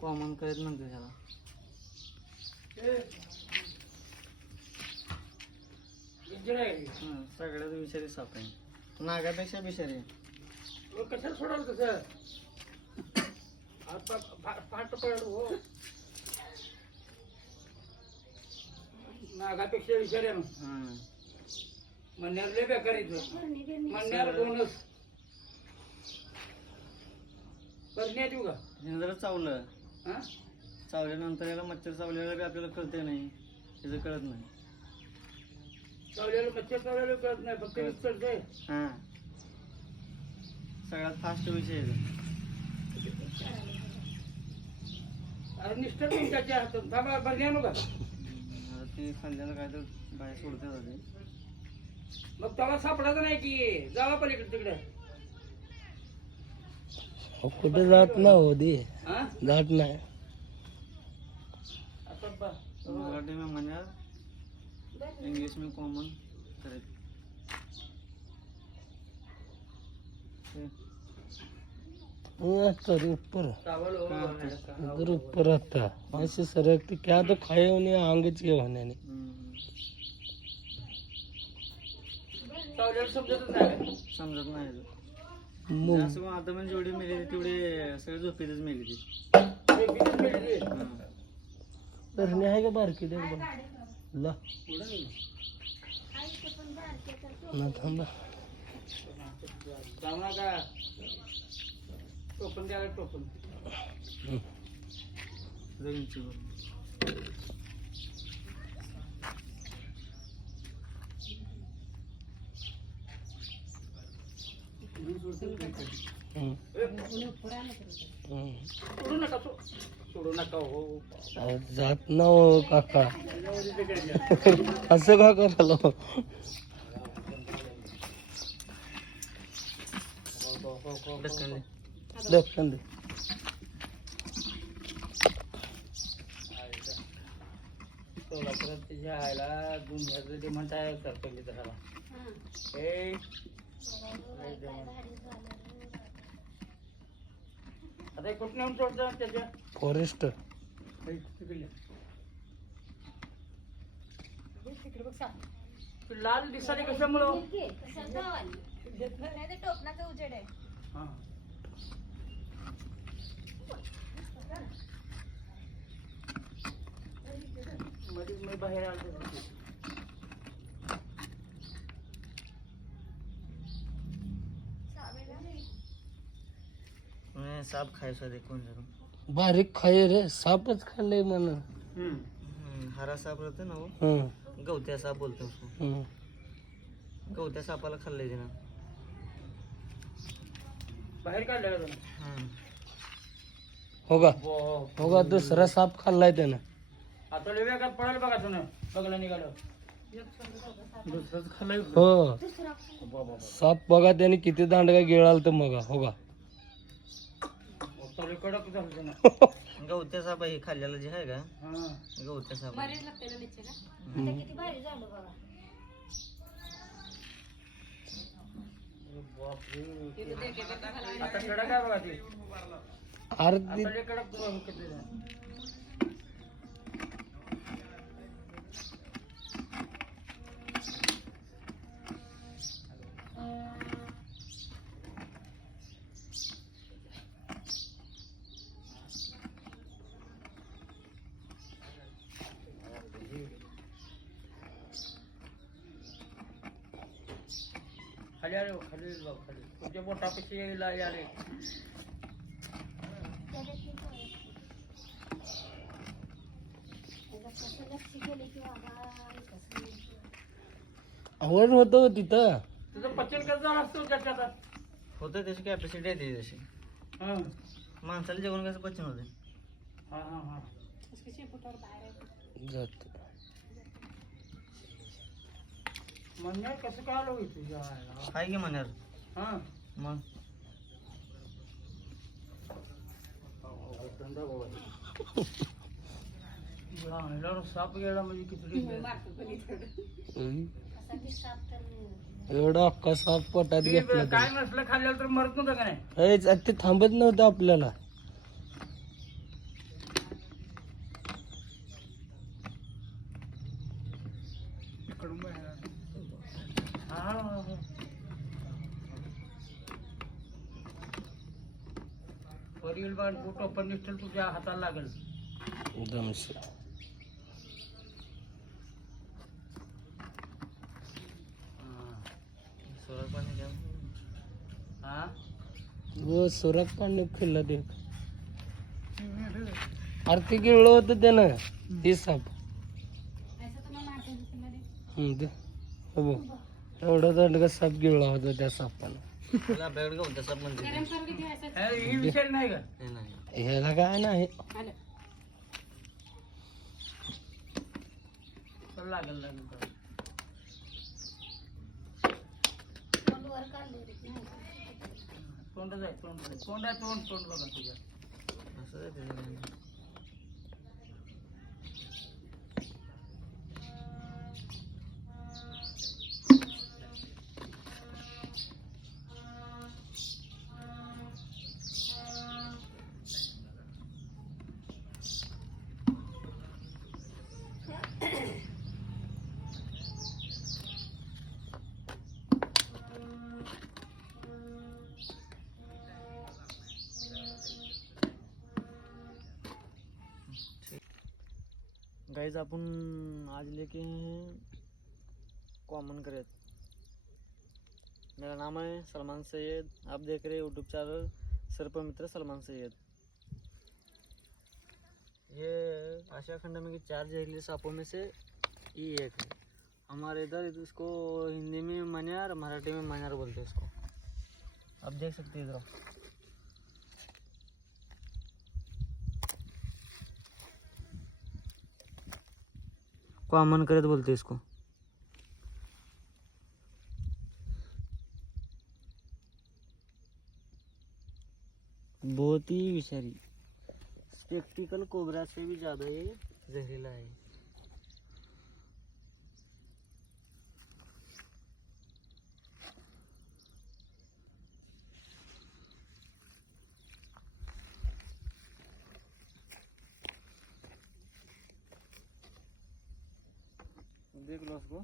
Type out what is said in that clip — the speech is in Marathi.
कॉमन करत म्हणते त्याला. सगळ्यात विषारी साप आहे, नागापेक्षा विषारी आहे. कशाला सोडाल तसं फाट पडल हो. नागापेक्षा विचार आहे म्हणण्यावर लय बेकार येतो. म्हणण्यावर बोनस करण्यात येऊ का. हे जरा चावलं, चावल्यानंतर याला मच्छर चावलेला बी आपल्याला कळते नाही, त्याचं कळत नाही. चावलेलं मच्छर चावलेलं कळत नाही, फक्त विसरतंय. हा, सगळ्यात फास्ट विषय आहे. अरे निष्ठा तुमच्या हातात थांबा बरण्या नको का. ते खाल्ल्याला काय तर बाहेर सोडते जाते. मग त्याला सापडायचं नाही की जावा पलीकडे तिकडे. कुठे जात ना हो दे, हा जात नाही. असं बा मराठी में मन्यार, इंग्लिश में कॉमन करेक्ट. सर ऊपर चावल हो इधर ऊपर रहता ऐसे सरकते क्या तो खाए उन्हें आंगे चे होने ने. चावलेलं समजतच नाही. समजत नाही. मुंग असं मग आता म्हणजे जेवढी मेली तेवढी सगळी झोपेतच मेली ती. धरणे आहे का बारकी दे ला ना थांबा. जाऊ नका. टोपण द्यायला टोपण. जमीनची बघ. सोडू नका सोडू नका हो. जात ना हो काका असं का करायला. दक्षिण दे. सोलापुरात तिच्या आईला गुंजाचं ते म्हणताय सरपंच झाला. हे आता कुठं नेऊन सोडतं त्याच्या फॉरेस्ट लाल दिसाले कशामुळं. टोपणाचा उजेड आहे. मध्ये मी बाहेर आलो. साप खायचा देखून जरा बारीक खाय रे सापच खाल्लंय म्हणून. हरा साप राहते ना हो, हम्म गवत्या साप बोलतो. हम्म गवत्या सापाला खाल्लंय त्यानं. बाहेर काढलं का त्यानं? हो का दुसरा साप खाल्लाय त्यानं. आता लय वेगात पडायला बघा तुनं बघला निघालं. दुसरंच खाल्लंय. हो साप बघा त्याने किती दांडगा गिळाल तर मग हो का. चालू कडक झालं त्यानं. गवत्या साप हे खाल्ल्याला जे आहे का, हा गवत्या साप. बरेच लागते ना मिरची ना. आता किती भारी झालं बघा. आता कडक आहे बघा ते. अर्धी आता लय कडक किती झालं. खाली आले खाली जाऊ खाली तुमच्या बोटापाशी यायला आले. आवड होतो तिथं. तुझं पचन कसं झालं असतं त्याच्यात. होतं त्याची कॅपॅसिटी आहे त्याची तशी. हा माणसाला जेवण कसं पचन होते. हा हा हा जात म्हणजे कसं काय आलो तुझ्या आहे की म्हणणार. हा मग धंदा बाबा साप गेला म्हणजे किती. एवढा अख्खा साप पोटात घेतला काय नसलं खाल्ल्यावर तर मरत नव्हतं का नाही? ते थांबत नव्हतं आपल्याला. वरील बाण बूट ओपन निष्ठल तुझ्या हाताला लागेल. दमशे सोळा पाणी घ्या. हा वो सुरत पाणी खाल्लं ते. अरे ते गिळलं होतं त्यानं ते साप. दे. हो बघ. एवढा दंडगा साप गिळला होता त्या सापानं. तुला आपल्याकडे का होता साप म्हणजे ही विषय नाही का? हे नाही. ह्याला काय नाही. तर लागेल लागेल वर काढले तोंड आहे तोंड आहे तोंड आहे तोंड तोंड बघा तुझ्या. असं आहे ते. गाइस अपन आज लेके हैं कॉमन करेट. मेरा नाम है सलमान सैयद. आप देख रहे हैं यूट्यूब चैनल सर्प मित्र सलमान सैयद. ये आशिया खंड में 4 जहरीले सांपों में से ये एक है. हमारे इधर इसको हिंदी में मनियार, मराठी में मनियार बोलते हैं इसको. आप देख सकते हैं इधर. कॉमन करेट बोलते हैं इसको. बहुत ही विषारी. स्पेक्टिकल कोबरा से भी ज़्यादा ये जहरीला है. देख लो उसको.